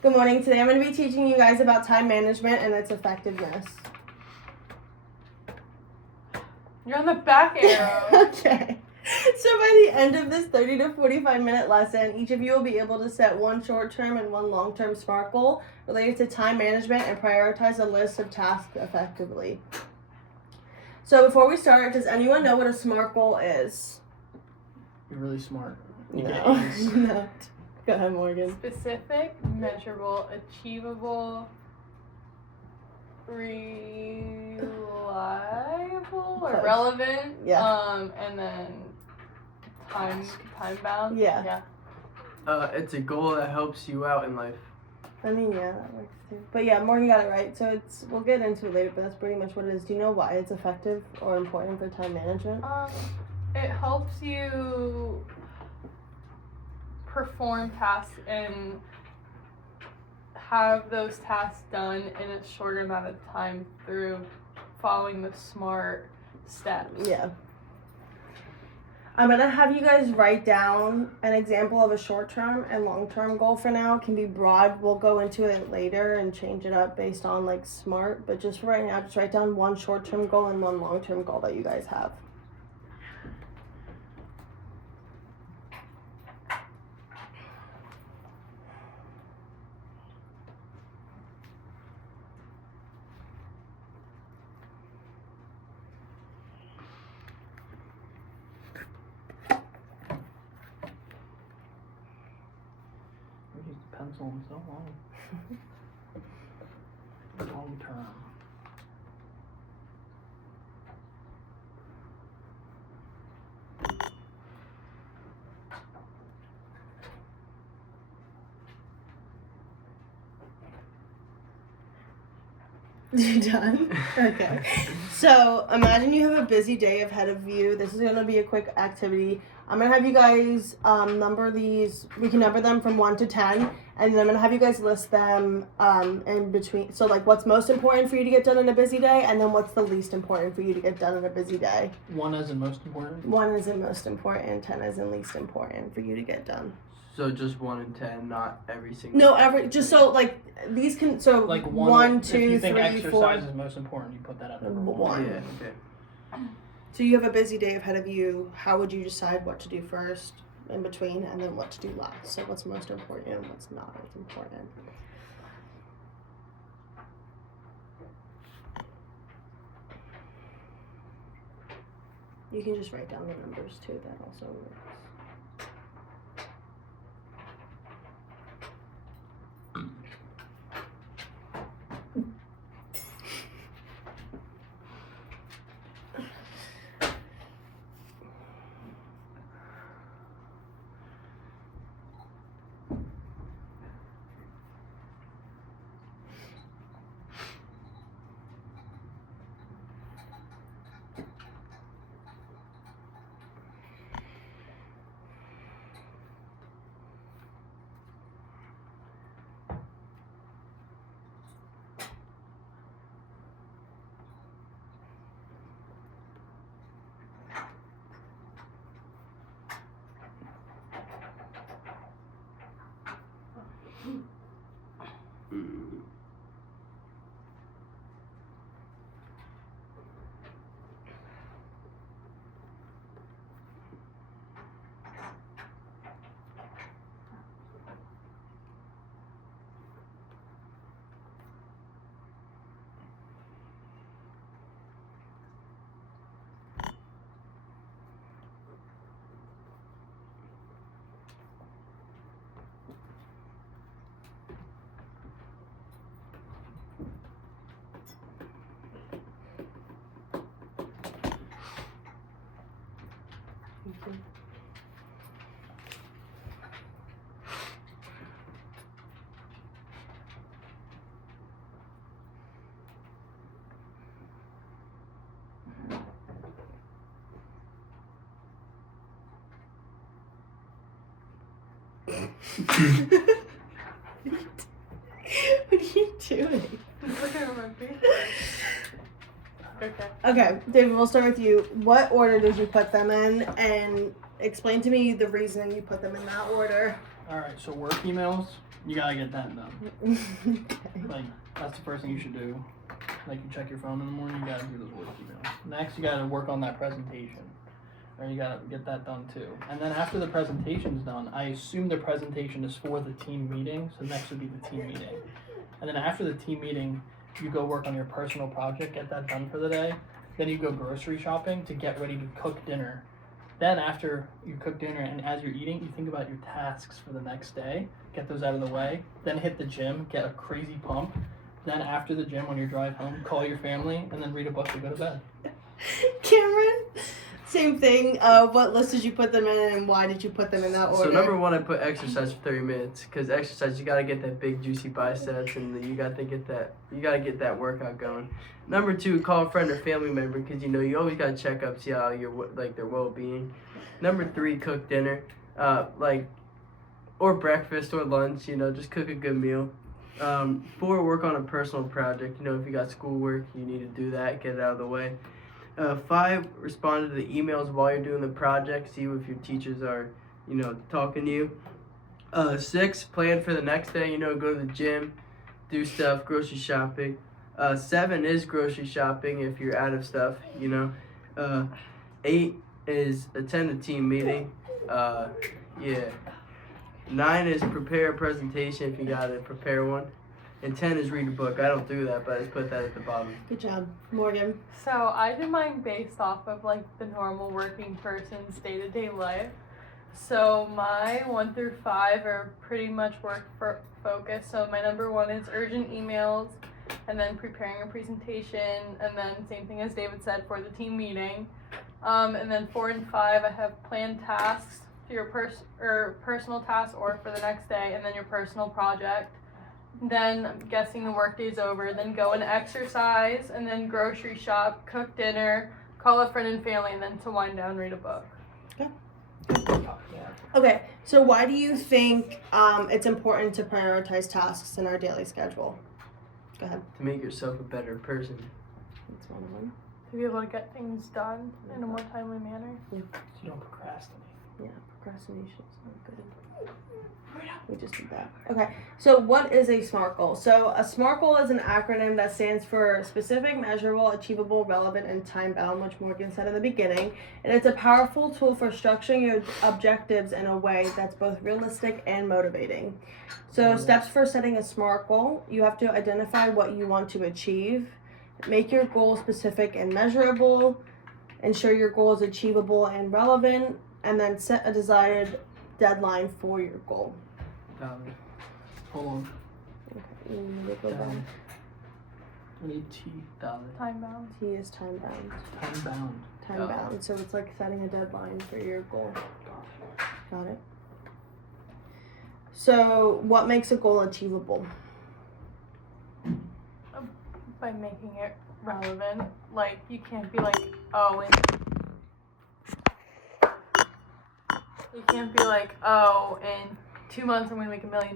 Good morning. Today I'm going to be teaching you guys about time management and its effectiveness. You're on the back arrow. Okay. So by the end of this 30 to 45 minute lesson, each of you will be able to set one short-term and one long-term SMART goal related to time management and prioritize a list of tasks effectively. So before we start, does anyone know what a SMART goal is? You're really smart. You No. get A's. No. Go ahead, Morgan. Specific, measurable, achievable, reliable, or Close. relevant. Yeah. And then time bound. Yeah. It's a goal that helps you out in life. I mean, yeah, that works too. But yeah, Morgan got it right. So we'll get into it later, but that's pretty much what it is. Do you know why it's effective or important for time management? It helps you perform tasks and have those tasks done in a shorter amount of time through following the SMART steps. Yeah. I'm going to have you guys write down an example of a short-term and long-term goal for now. It can be broad. We'll go into it later and change it up based on like SMART. But just for right now, just write down one short-term goal and one long-term goal that you guys have. We used the pencil in so long. Long term. You done? Okay. So imagine you have a busy day ahead of you. This is going to be a quick activity. I'm going to have you guys number these. We can number them from 1 to 10. And then I'm going to have you guys list them in between. So like what's most important for you to get done in a busy day. And then what's the least important for you to get done in a busy day. 1 as in most important? 1 is in most important. 10 is in least important for you to get done. So just 1 and 10, not every single. No, just so like these can Like 1, 2, if you think 3, exercise 4. is most important, you put that at number 1. One. Yeah, okay. So you have a busy day ahead of you. How would you decide what to do first, in between, and then what to do last? So what's most important and what's not as important? You can just write down the numbers too. That also works. What are you doing? Looking at my paper. Okay. Okay, David, we'll start with you. What order did you put them in? And explain to me the reasoning you put them in that order. Alright, so work emails, You gotta get that done. Okay. Like, that's the first thing you should do. Like, you check your phone in the morning, you gotta do those work emails. Next, you gotta work on that presentation. Or you gotta get that done too. And then after the presentation's done, I assume the presentation is for the team meeting, so next would be the team meeting. And then after the team meeting, you go work on your personal project, get that done for the day. Then you go grocery shopping to get ready to cook dinner. Then after you cook dinner and as you're eating, you think about your tasks for the next day, get those out of the way, then hit the gym, get a crazy pump. Then after the gym, on your drive home, call your family, and then read a book to go to bed. Cameron, same thing. What list did you put them in, and why did you put them in that order? So number 1, I put exercise for 30 minutes because exercise, you gotta get that big juicy biceps, and you gotta get that workout going. Number 2, call a friend or family member because you always gotta check up, see how their well-being. Number 3, cook dinner, or breakfast or lunch. Just cook a good meal. 4, work on a personal project. If you got schoolwork, you need to do that, get it out of the way. 5, respond to the emails while you're doing the project. See if your teachers are, talking to you. 6, plan for the next day. Go to the gym, do stuff, grocery shopping. 7 is grocery shopping if you're out of stuff. 8 is attend a team meeting. 9 is prepare a presentation if you gotta prepare one. And 10 is read a book. I don't do that, but I just put that at the bottom. Good job, Morgan. So I do mine based off of like the normal working person's day-to-day life. So my 1 through 5 are pretty much work focused. So my number 1 is urgent emails, and then preparing a presentation, and then same thing as David said for the team meeting. And then 4 and 5, I have planned tasks for your personal tasks or for the next day, and then your personal project. Then I'm guessing the workday's over. Then go and exercise, and then grocery shop, cook dinner, call a friend and family, and then to wind down, read a book. Okay, so why do you think it's important to prioritize tasks in our daily schedule? Go ahead. To make yourself a better person. That's one of them. To be able to get things done in a more timely manner. So you don't procrastinate. Yeah, procrastination is not good. We just did that. Okay, so what is a SMART goal? So a SMART goal is an acronym that stands for specific, measurable, achievable, relevant, and time-bound, which Morgan said in the beginning. And it's a powerful tool for structuring your objectives in a way that's both realistic and motivating. So steps for setting a SMART goal: you have to identify what you want to achieve, make your goal specific and measurable, ensure your goal is achievable and relevant, and then set a desired deadline for your goal. Hold on. Okay, you need to go down. I need T. Time bound. T is time bound. Time bound. Time bound. So it's like setting a deadline for your goal. Got it? So what makes a goal achievable? By making it relevant. Like, you can't be like, in 2 months I'm gonna make $1 million.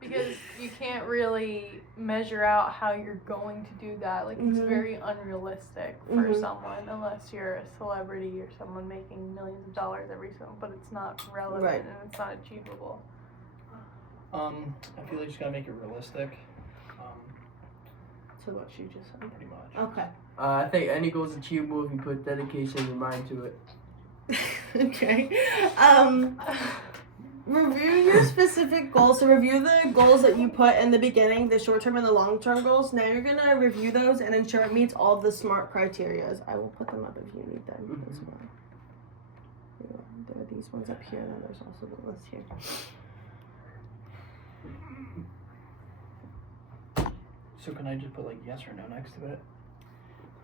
Because you can't really measure out how you're going to do that. Like, it's very unrealistic for someone, unless you're a celebrity or someone making millions of dollars every single, but it's not relevant and it's not achievable. I feel like you just gotta make it realistic. So what you just said. Pretty much. Okay. I think any goal is achievable if you put dedication and mind to it. Okay. Review your specific goals. So review the goals that you put in the beginning, the short-term and the long-term goals. Now you're gonna review those and ensure it meets all of the SMART criteria. I will put them up if you need them as well. There are these ones up here, and then there's also the list here. So can I just put like yes or no next to it?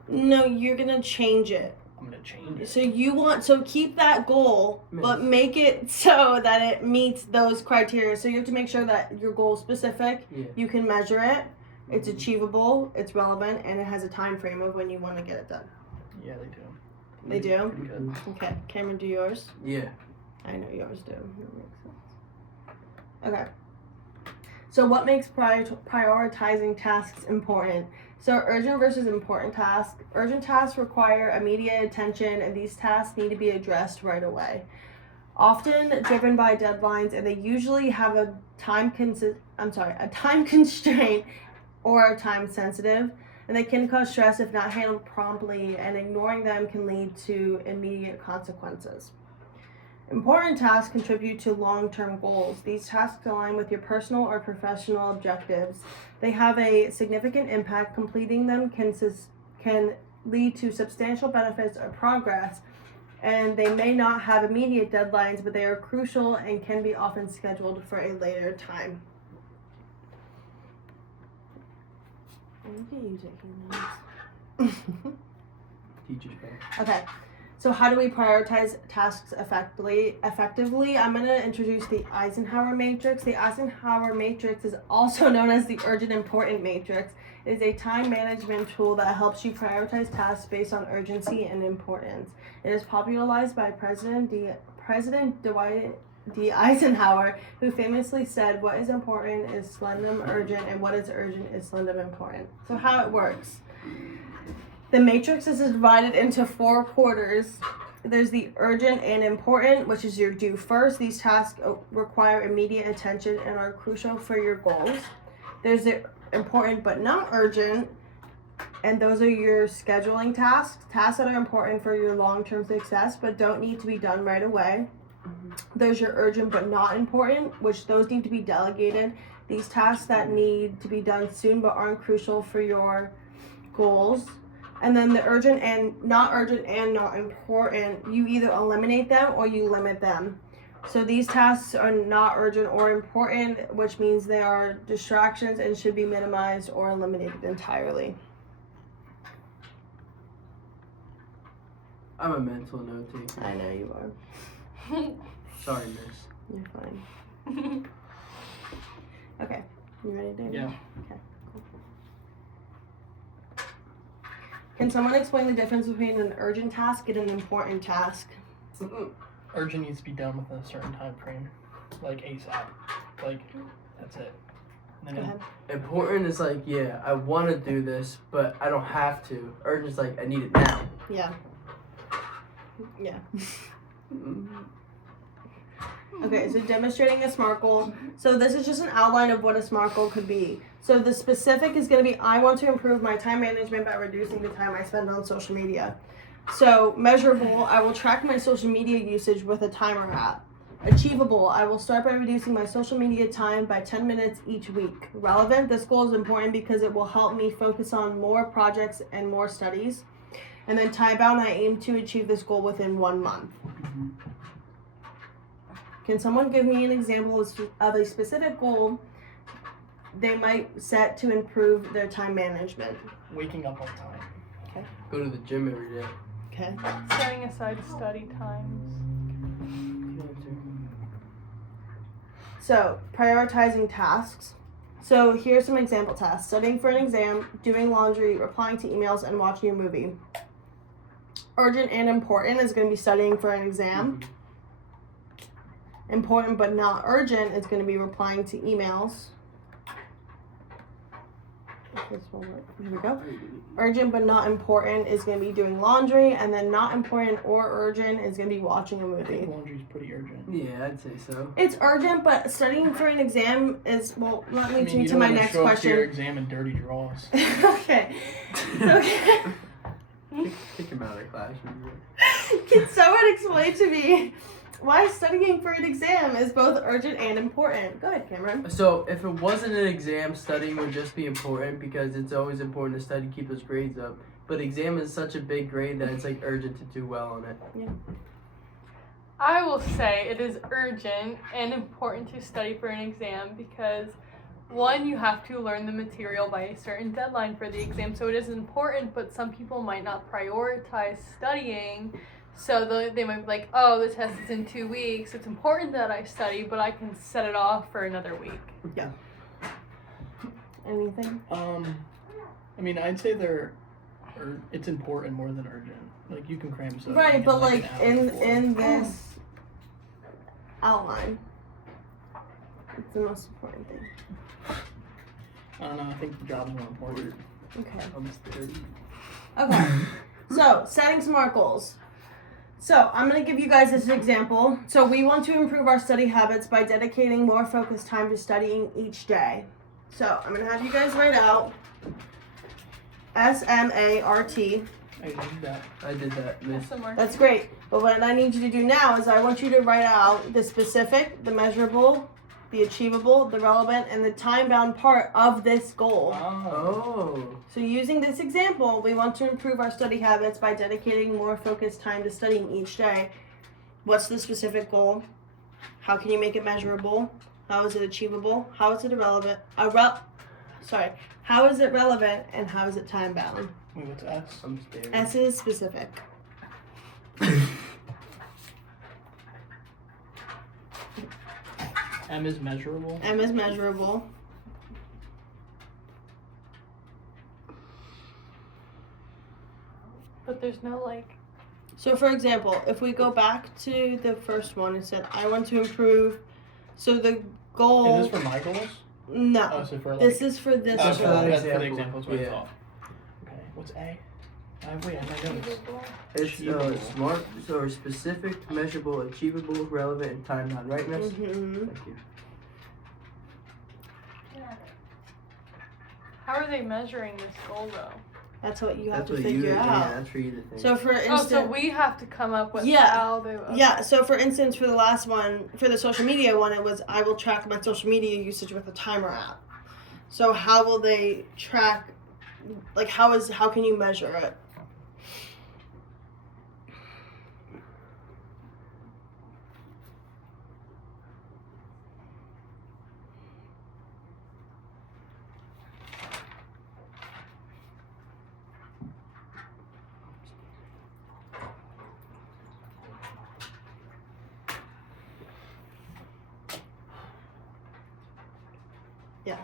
No, you're gonna change it. I'm gonna change it. So keep that goal, but make it so that it meets those criteria. So you have to make sure that your goal is specific. Yeah. You can measure it. It's achievable. It's relevant, and it has a time frame of when you want to get it done. Yeah, they do. They do. Pretty good. Okay, Cameron, do yours. Yeah. I know yours do. That makes sense. Okay. So what makes prioritizing tasks important? So urgent versus important tasks. Urgent tasks require immediate attention, and these tasks need to be addressed right away. often driven by deadlines, and they usually have a time constraint or are time sensitive, and they can cause stress if not handled promptly, and ignoring them can lead to immediate consequences. Important tasks contribute to long-term goals. These tasks align with your personal or professional objectives. They have a significant impact. Completing them can lead to substantial benefits or progress, and they may not have immediate deadlines, but they are crucial and can be often scheduled for a later time. Look at you taking notes. Teacher's pet. Okay, so how do we prioritize tasks effectively? I'm going to introduce the Eisenhower matrix. The Eisenhower matrix is also known as the urgent important matrix. It is a time management tool that helps you prioritize tasks based on urgency and importance. It is popularized by President Dwight D. Eisenhower, who famously said, "What is important is seldom urgent, and what is urgent is seldom important." So how it works. The matrix is divided into 4 quarters. There's the urgent and important, which is your due first. These tasks require immediate attention and are crucial for your goals. There's the important but not urgent, and those are your scheduling tasks that are important for your long-term success but don't need to be done right away. There's your urgent but not important, which those need to be delegated. These tasks that need to be done soon but aren't crucial for your goals. And then the urgent and not important, you either eliminate them or you limit them. So these tasks are not urgent or important, which means they are distractions and should be minimized or eliminated entirely. I'm a mental note taker. I know you are. Sorry, miss. You're fine. Okay, you ready, David? Yeah. Okay, cool. Can someone explain the difference between an urgent task and an important task? Urgent needs to be done with a certain time frame, like ASAP. Like, that's it. And Go then ahead. Important is like, yeah, I want to do this, but I don't have to. Urgent is like, I need it now. Yeah. Yeah. Okay, so demonstrating a SMART goal. So this is just an outline of what a SMART goal could be. So the specific is going to be, I want to improve my time management by reducing the time I spend on social media. So measurable, I will track my social media usage with a timer app. Achievable, I will start by reducing my social media time by 10 minutes each week. Relevant, this goal is important because it will help me focus on more projects and more studies. And then time bound, I aim to achieve this goal within 1 month. Can someone give me an example of a specific goal they might set to improve their time management? waking up on time. Go to the gym every day. Okay. Setting aside study times. So, prioritizing tasks. So, here's some example tasks. Studying for an exam, doing laundry, replying to emails, and watching a movie. Urgent and important is going to be studying for an exam. Important but not urgent is going to be replying to emails. This will work. Here we go. Urgent but not important is going to be doing laundry, and then not important or urgent is going to be watching a I think movie. laundry's pretty urgent. Yeah, I'd say so. It's urgent, but studying for an exam is, well, that I leads mean, me you to don't my wanna next show up to your question. exam in dirty drawers. Okay. Okay. Kick him out of the classroom. Can someone explain to me why studying for an exam is both urgent and important? Go ahead, Cameron. So, if it wasn't an exam, studying would just be important because it's always important to study, keep those grades up. But exam is such a big grade that it's like urgent to do well on it. I will say it is urgent and important to study for an exam because, one, you have to learn the material by a certain deadline for the exam, so it is important, but some people might not prioritize studying, so they might be like, oh, the test is in 2 weeks, it's important that I study, but I can set it off for another week. Anything? I mean, I'd say it's important more than urgent. Like, you can cram stuff. Right, in but like like an hour before. in this outline, it's the most important thing. I don't know, I think the job's more important. Okay. I'm scared. Okay. So, setting SMART goals. So I'm going to give you guys this example. So we want to improve our study habits by dedicating more focused time to studying each day. So I'm going to have you guys write out SMART. I did that, miss. That's great. But what I need you to do now is I want you to write out the specific, the measurable, the achievable, the relevant, and the time-bound part of this goal. Oh. So using this example, we want to improve our study habits by dedicating more focused time to studying each day. What's the specific goal? How can you make it measurable? How is it achievable? How is it irrelevant? How is it relevant and how is it time-bound? Wait, what's S? I'm staring. S is specific. M is measurable. M is measurable. But there's no like. So for example, if we go back to the first one, it said, I want to improve. So the goal. Is this for my goals? No. Oh, so for like. This is for this. Oh, Just okay, for that that's for the example. examples. What I Yeah. thought. Okay, what's A? Wait, I have my notes. It's Achievable. smart, so specific, measurable, achievable, relevant, and time-bound, right, miss? Mm-hmm. Thank you. How are they measuring this goal though? That's what you have That's to what figure you. out. Yeah, that's for you to think. So for Oh, instance, so we have to come up with Yeah. how they. Okay. yeah. So for instance, for the last one, for the social media one, it was I will track my social media usage with a timer app. So how will they track? Like how can you measure it? Yes.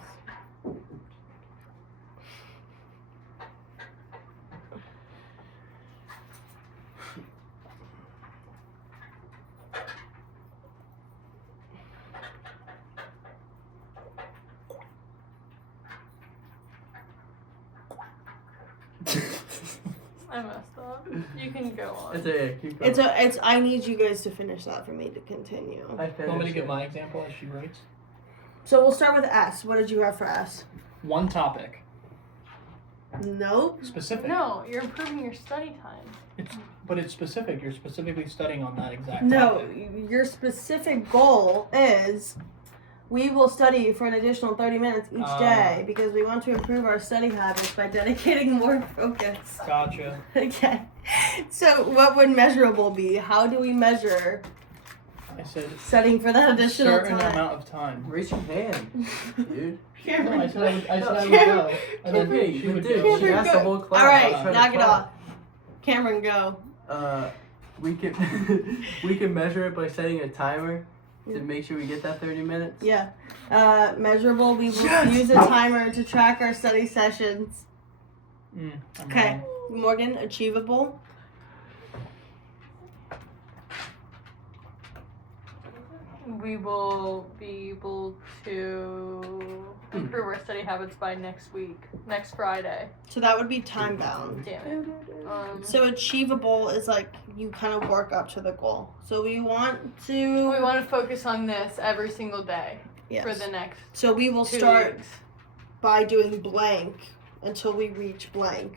I messed up. You can go on. It's a keep going. It's I need you guys to finish that for me to continue. I You want me to finished give it. my example as she writes? So we'll start with S. What did you have for S? One topic. Nope. Specific. No, you're improving your study time. But it's specific. You're specifically studying on that exact No, topic. your specific goal is we will study for an additional 30 minutes each day because we want to improve our study habits by dedicating more focus. Gotcha. Okay. So what would measurable be? How do we measure I said studying for that a additional certain time? amount of time. Raise your hand, dude. No, I said I would go. And then Okay, she you would did. go. She asked the whole class. All I was right, trying to knock it talk. off. Cameron, go. We can we can measure it by setting a timer to make sure we get that 30 minutes. Yeah. Measurable, we will Yes! use a timer to track our study sessions. I'm Okay. wrong. Morgan, achievable. We will be able to improve our study habits by next week, next Friday. So that would be time bound. Damn it. So achievable is like you kind of work up to the goal. So we want to. We want to focus on this every single day Yes. for the next So we will 2 start weeks. by doing blank until we reach blank.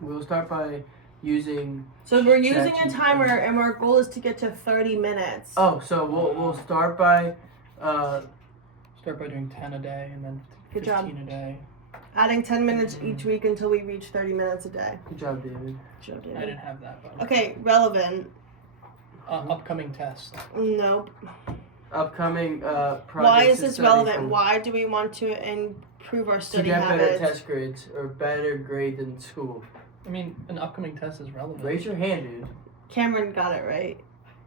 We'll start by using. So we're using a ChatGPT. timer, and our goal is to get to 30 minutes. Oh, so we'll start by. Start by doing 10 a day and then Good 15 job. a day. Adding 10 minutes each week until we reach 30 minutes a day. Good job, David. Good job, I David. didn't have that. But Okay, relevant. upcoming test. Nope. Upcoming projects. Why is to this study relevant? for. Why do we want to improve our To study get better habits? test grades or better grades in school. I mean, an upcoming test is relevant. Raise your hand, dude. Cameron got it right.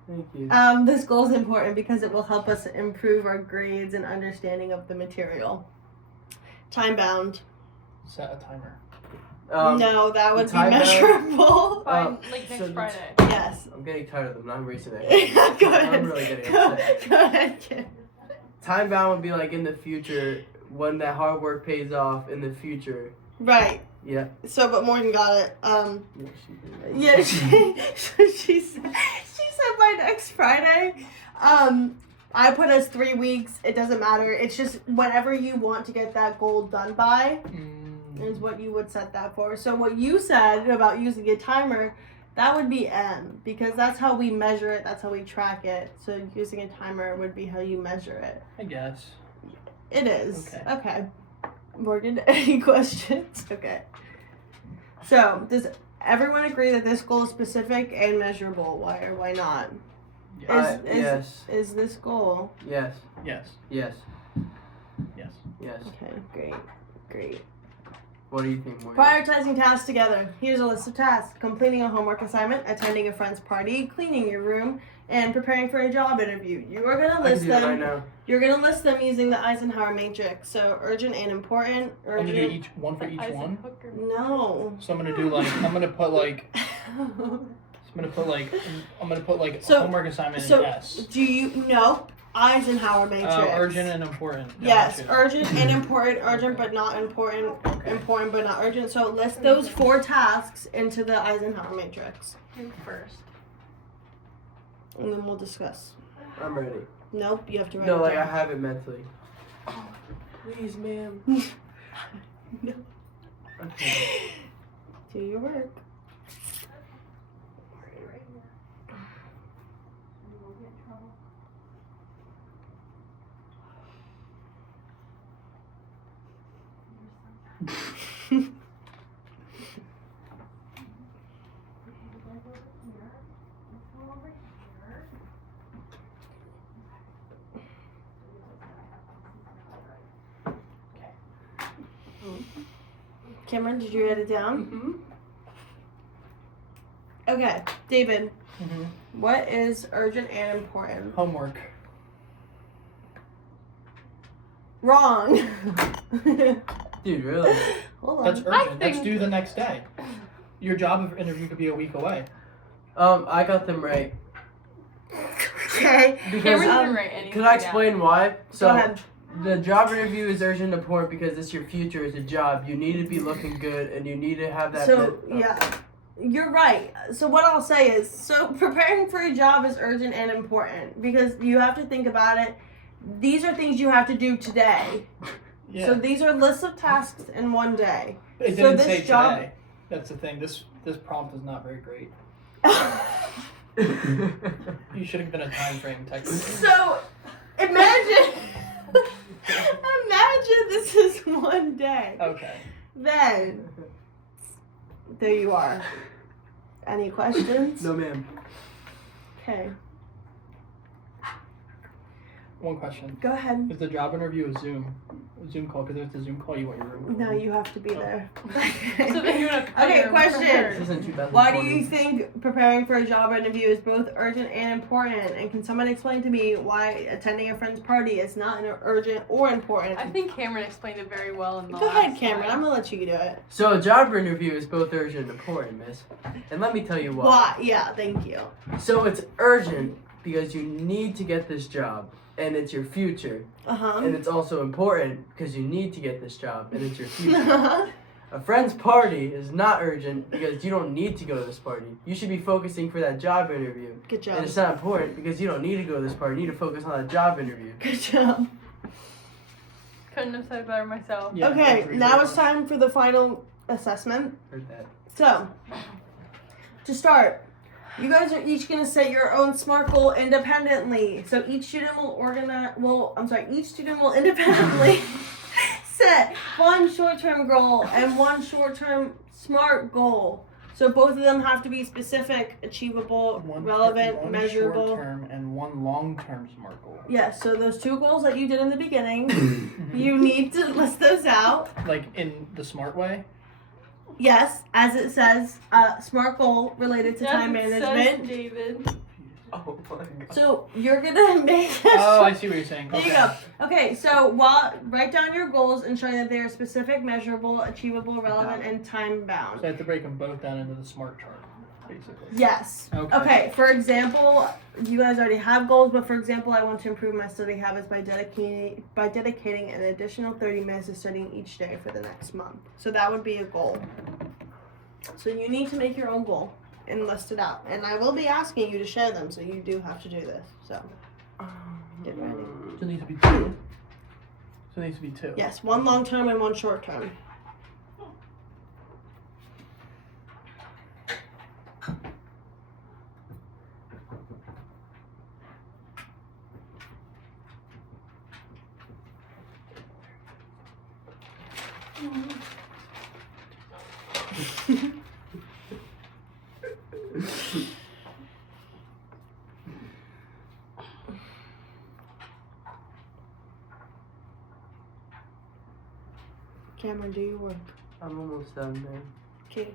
Thank you. This goal is important because it will help us improve our grades and understanding of the material. Time bound. Set a timer. No, that would be time bound- measurable. By Um, like next so Friday. Yes. I'm getting tired of them. I'm raising that. Go ahead. I'm really getting Go, upset. go ahead, kid. Time bound would be like in the future when that hard work pays off in the future. Right. Yeah. So, but Morgan got it. Yeah, she did. Yeah, she said by next Friday. I put as 3 weeks. It doesn't matter. It's just whenever you want to get that goal done by is what you would set that for. So what you said about using a timer, that would be M, because that's how we measure it. That's how we track it. So using a timer would be how you measure it. I guess. It is. Okay. Okay. Morgan, any questions? Okay. So, does everyone agree that this goal is specific and measurable? Why or why not? Yes. Is this goal? Yes. Yes. Yes. Yes. Yes. Okay, great. What do you think, Morgan? Prioritizing tasks together. Here's a list of tasks: completing a homework assignment, attending a friend's party, cleaning your room, and preparing for a job interview. You are gonna list I can do that right them. now. You're gonna list them using the Eisenhower matrix. So urgent and important. I'm gonna do Urgent. one for each one. No. So I'm gonna do like I'm gonna put like So- homework assignment so- in S. Do you no Eisenhower matrix? Urgent and important. Yes, Gotcha. urgent and important, urgent but not important, important but not urgent. So list those 4 tasks into the Eisenhower matrix, You first. and then we'll discuss. I'm ready. Nope, you have to write No, it like I down. have it mentally. Please, ma'am. No. Okay. Do your work. Cameron, did you write it down? Mm-hmm. Okay, David, Mhm. what is urgent and important? Homework. Wrong. Dude, really? Hold on. That's urgent. That's think- due the next day. Your job interview could be a week away. I got them right. Okay. Because Cameron didn't write anything can I explain why? So Go ahead. the job interview is urgent and important because it's your future as a job. You need to be looking good and you need to have that. So yeah, you're right. So what I'll say is, so preparing for a job is urgent and important because you have to think about it. These are things you have to do today. Yeah. So these are lists of tasks in one day. It so didn't this say job- today. That's the thing. This prompt is not very great. You should have been a time frame technically. So imagine this is one day. Okay. Then there you are. Any questions? No, ma'am. Okay, One question. go ahead. Is the job interview a Zoom call? Because if it's a Zoom call, you want your room. No, you have to be there. So then you have to Okay, prepare question. This isn't 2020. Why do you think preparing for a job interview is both urgent and important? And can someone explain to me why attending a friend's party is not an urgent or important? I think Cameron explained it very well in the Go ahead, last Cameron. slide. I'm gonna let you do it. So a job interview is both urgent and important, miss. And let me tell you why. Why? Yeah, thank you. So it's urgent because you need to get this job and it's your future. And it's also important because you need to get this job and it's your future. A friend's party is not urgent because you don't need to go to this party. You should be focusing for that job interview. Good job. And it's not important because you don't need to go to this party. You need to focus on that job interview. Good job. Couldn't have said it better myself. Yeah, Okay, that's now it's reasonable. time for the final assessment. Heard that. So, to start, you guys are each gonna set your own SMART goal independently. So each student each student will independently set one short-term goal and one short-term SMART goal. So both of them have to be specific, achievable, relevant, one measurable. short-term and one long-term SMART goal. Yes, so those 2 goals that you did in the beginning, you need to list those out. Like in the SMART way. Yes, as it says, SMART goal related to time Yes, it says, management. David. Oh my god. So you're gonna make Oh, I see what you're saying. There Okay. you go. Okay, so write down your goals, ensuring that they are specific, measurable, achievable, relevant, and time So bound. I have to break them both down into the SMART chart. basically. Yes. Okay. Okay, for example, you guys already have goals, but for example, I want to improve my study habits by dedicating an additional 30 minutes to studying each day for the next month. So that would be a goal. So you need to make your own goal and list it out. And I will be asking you to share them, so you do have to do this. So get ready. So it needs to be 2. So it needs to be 2. Yes, one long term and one short term. Cameron, do your work. I'm almost done, man. Okay,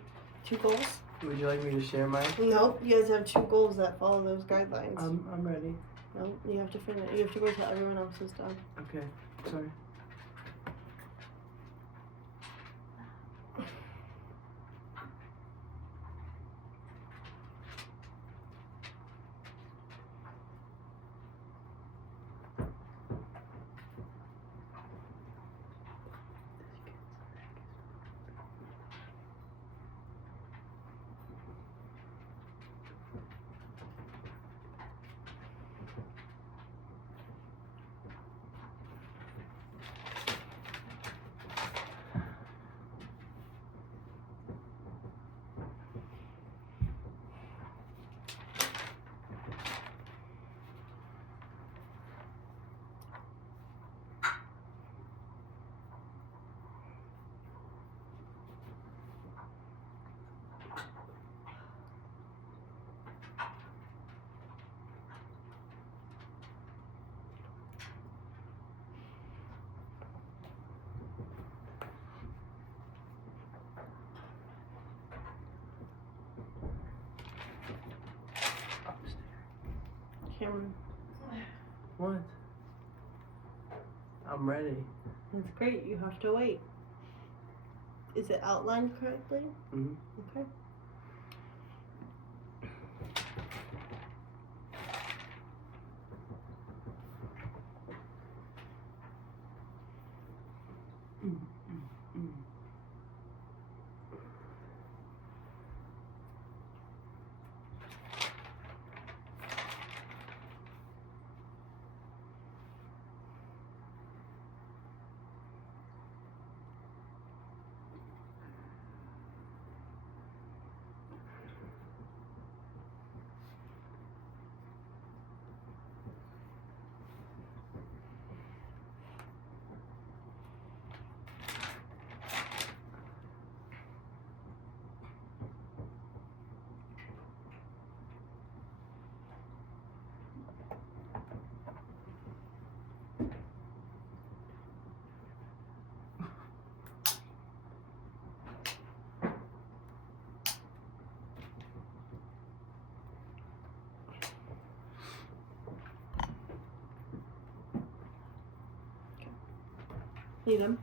2 goals? Would you like me to share mine? Nope, you guys have 2 goals that follow those guidelines. I'm ready. No, you have to finish. You have to wait till everyone else is done. Okay, sorry. Cameron, What? I'm ready. that's great. You have to wait. Is it outlined correctly? Mhm. Okay. Need them?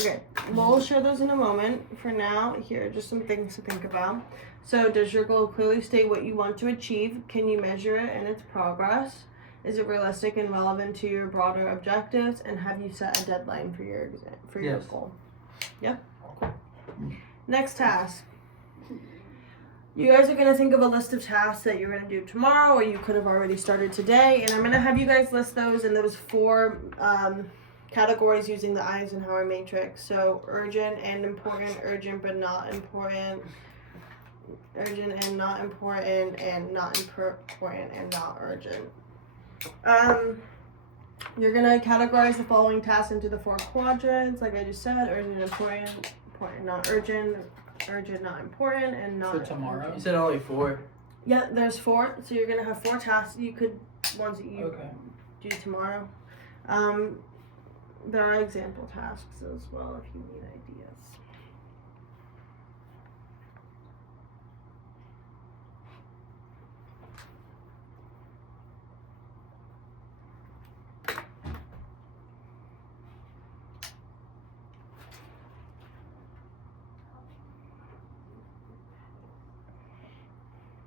Okay, we'll share those in a moment. For now, here are just some things to think about. So, does your goal clearly state what you want to achieve? Can you measure it and its progress? Is it realistic and relevant to your broader objectives? And have you set a deadline for your your Yes. goal? Yep. Next task. You guys are going to think of a list of tasks that you're going to do tomorrow, or you could have already started today. And I'm going to have you guys list those in those 4 categories using the Eisenhower matrix. So urgent and important, urgent but not important, urgent and not important, and not important and not urgent. You're gonna categorize the following tasks into the 4 quadrants, like I just said: urgent, important, important, not urgent, urgent, not important, and not. For tomorrow? You said only 4. Yeah, there's 4. So you're gonna have 4 tasks. You could ones that you Okay. do tomorrow. There are example tasks as well if you need ideas.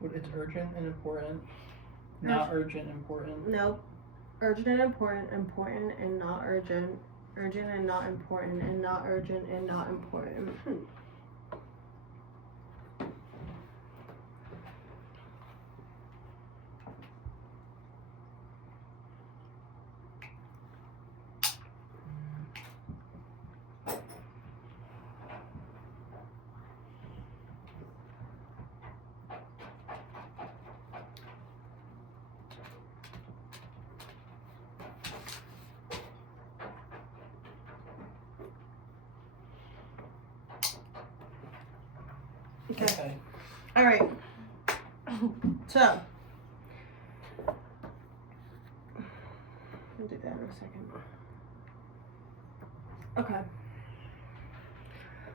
It's urgent and important. Not urgent, important. Nope. Urgent and important, important and not urgent. Urgent and not important, and not urgent and not important. Okay. All right. So, I'll do that in a second. Okay.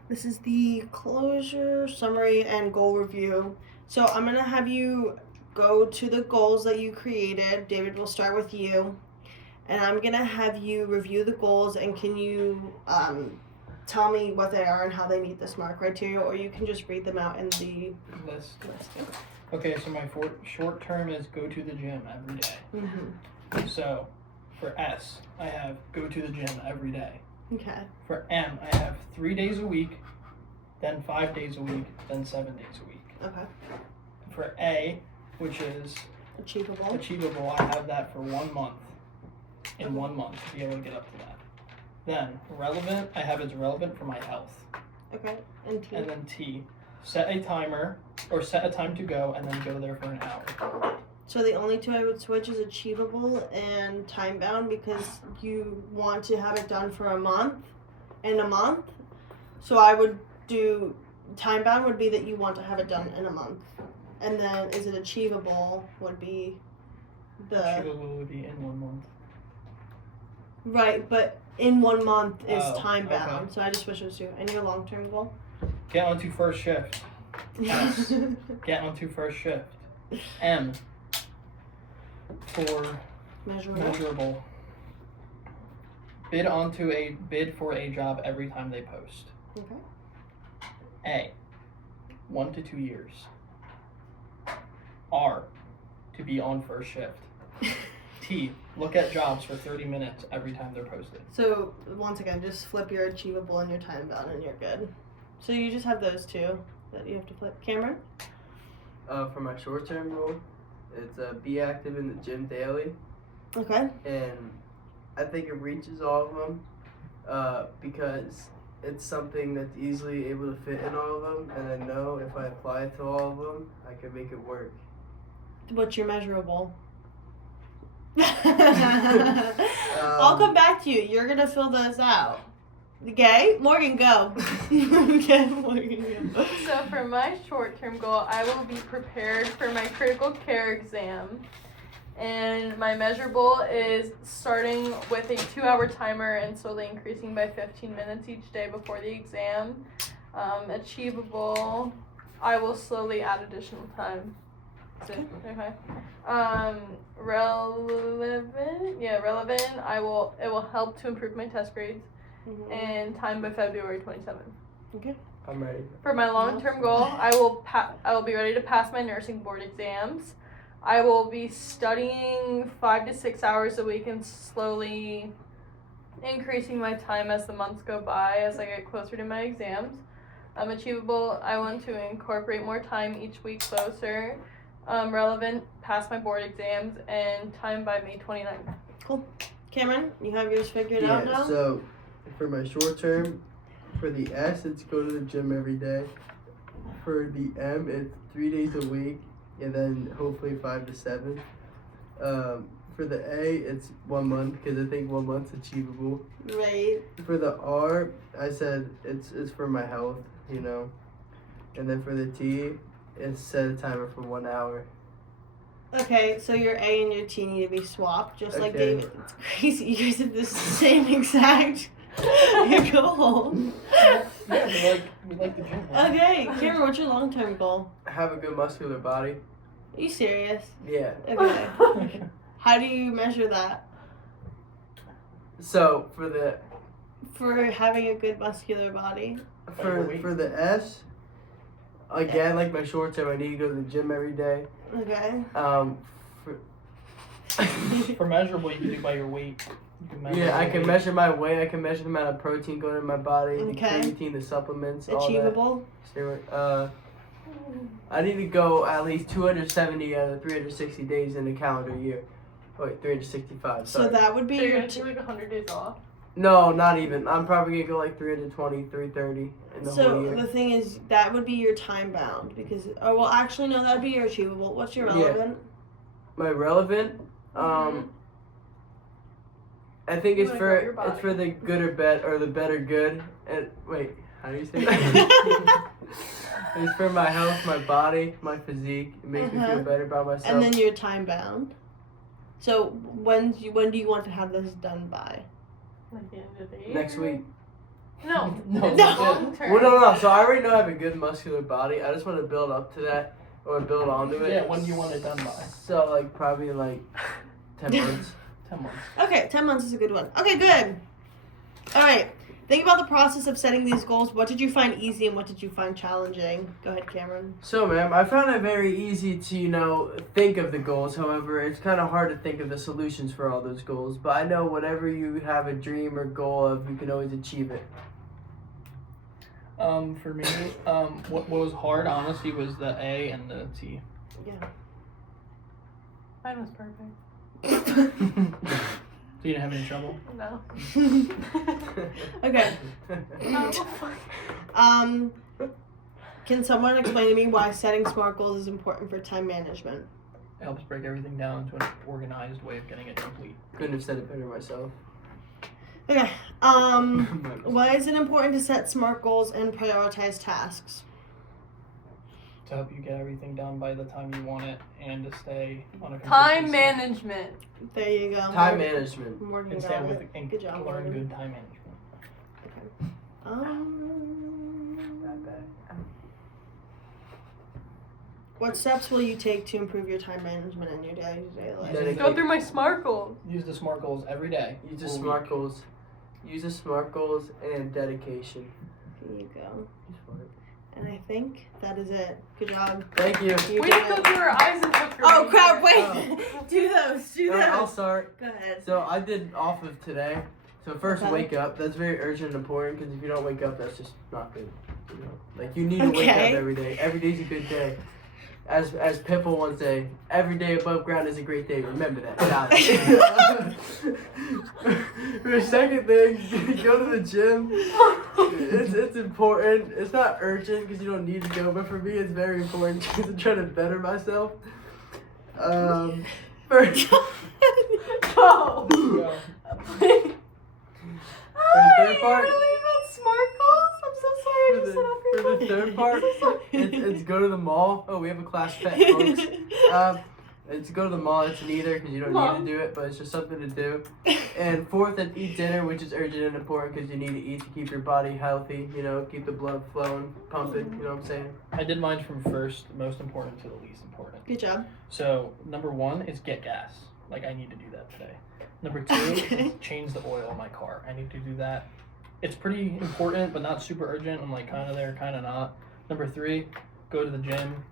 This is the closure, summary, and goal review. So I'm gonna have you go to the goals that you created. David, we'll start with you, and I'm gonna have you review the goals. And can you tell me what they are and how they meet the SMART criteria, or you can just read them out in the List. Okay, so my short term is go to the gym every day. Mm-hmm. So for S, I have go to the gym every day. Okay. For M, I have 3 days a week, then 5 days a week, then 7 days a week. Okay. For A, which is Achievable. I have that for 1 month. In 1 month to be able to get up to that. Then relevant, I have it's relevant for my health. Okay. And T. And then T, set a timer or set a time to go and then go there for an hour. So the only two I would switch is achievable and time bound, because you want to have it done for a month. So I would do time bound would be that you want to have it done in a month. And then is it achievable would be the Achievable would be in 1 month. right, but in 1 month is Oh, time bound. okay. So I just switched those two. And your long term goal? Get onto first shift. Yes. Get onto first shift. M, for measurable. Bid for a job every time they post. Okay. A, 1 to 2 years. R, to be on first shift. T, look at jobs for 30 minutes every time they're posted. So once again, just flip your achievable and your time bound and you're good. So you just have those two that you have to flip. Cameron? For my short-term goal, it's be active in the gym daily, Okay. and I think it reaches all of them because it's something that's easily able to fit in all of them, and I know if I apply it to all of them, I can make it work. What's your measurable? I'll come back to you. You're gonna fill those out. Okay? Morgan, go. Okay, Morgan, go. So for my short-term goal, I will be prepared for my critical care exam. And my measurable is starting with a 2-hour timer and slowly increasing by 15 minutes each day before the exam. Achievable, I will slowly add additional time. Okay. Relevant, it will help to improve my test grades. Mhm. And time by February 27th. Okay. I'm ready. For my long-term goal, I will be ready to pass my nursing board exams. I will be studying 5 to 6 hours a week and slowly increasing my time as the months go by as I get closer to my exams. Achievable, I want to incorporate more time each week closer. Relevant, pass my board exams, and time by May 29th. Cool. Cameron, you have yours figured out now? So for my short term, for the S, it's go to the gym every day. For the M, it's 3 days a week, and then hopefully 5 to 7. For the A, it's 1 month, because I think 1 month's achievable. Right. For the R, I said it's for my health, you know. And then for the T, it's set a timer for 1 hour. Okay, so your A and your T need to be swapped, just like Okay. David. It's crazy. You guys have the same exact goal. Yeah, we like the gym. Right? Okay, Cameron, what's your long-term goal? Have a good muscular body. Are you serious? Yeah. Okay. How do you measure that? So For having a good muscular body? for the S, Again, like my short term, I need to go to the gym every day. Okay. For measurable, you can do by your weight. You can measure Yeah, I your can weight. measure my weight. I can measure the amount of protein going in my body, Okay. the creatine, the supplements, Achievable. all that. I need to go at least 270 out of 360 days in a calendar year. Wait, 365. So Sorry. that would be So you're your. gonna take like 100 days off? No, not even. I'm probably gonna go like 320, 330 in the whole So year. the thing is, that would be your time bound because. Oh well, actually no, that'd be your achievable. What's your Yeah. relevant? My relevant, I think You it's wanna for grow your body. it's for the good or bad or the better good. And wait, how do you say that? It's for my health, my body, my physique. It makes me feel better about myself. And then you're time bound. So when do you want to have this done by? Like the end of the year? Next week. No. No. It's No. long term. Well, no. So I already know I have a good muscular body. I just want to build up to that or build onto it. Yeah, when do you want it done by? So like probably like 10 months. 10 months. Okay, 10 months is a good one. Okay, good. All right. Think about the process of setting these goals. What did you find easy and what did you find challenging? Go ahead, Cameron. So, ma'am, I found it very easy to, think of the goals. However, it's kind of hard to think of the solutions for all those goals. But I know whatever you have a dream or goal of, you can always achieve it. For me, what was hard, honestly, was the A and the T. Yeah. Mine was perfect. So you didn't have any trouble? No. Okay. Can someone explain to me why setting SMART goals is important for time management? It helps break everything down into an organized way of getting it complete. Couldn't have said it better myself. Okay. Why is it important to set SMART goals and prioritize tasks? To help you get everything done by the time you want it and to stay on a Time consistency. management. There you go. Time management. Morgan And got stay with it. and Good job, learn Morgan. good time management. What steps will you take to improve your time management in your day-to-day life? Dedicate- Go through my SMART goals. Use the SMART goals every day. Use the or SMART week. goals. Use the SMART goals and dedication. There you go. And I think that is it. Good job. Thank you. You We did didn't go it. through our eyes and took your Oh crap! major. Wait. Do those. Do Alright, I'll those. start. Go ahead. So I did off of today. So first, Okay. wake up. That's very urgent and important because if you don't wake up, that's just not good. You know, like you need to wake up Okay. every day. Every day's a good day. As Pipple once say, every day above ground is a great day. Remember that. The second thing, go to the gym. It's important. It's not urgent because you don't need to go, but for me, it's very important because I'm trying to better myself. First. Go. Go. third part- Really about SMART goals? I'm so sorry. I just set off your For the phone. third part, I'm so sorry. it's go to the mall. Oh, we have a class pet, folks. It's go to the mall. It's neither because you don't Mom. need to do it, but it's just something to do. And fourth, is eat dinner, which is urgent and important because you need to eat to keep your body healthy. You know, keep the blood flowing, pumping. You know what I'm saying? I did mine from first, most important to the least important. Good job. So number 1 is get gas. Like I need to do that today. Number 2 Okay. is change the oil in my car. I need to do that. It's pretty important, but not super urgent. I'm like kind of there, kind of not. Number 3, go to the gym.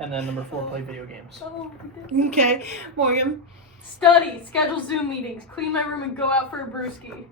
And then number 4, play video games. Oh, we did. Okay, Morgan. Study, schedule Zoom meetings, clean my room, and go out for a brewski.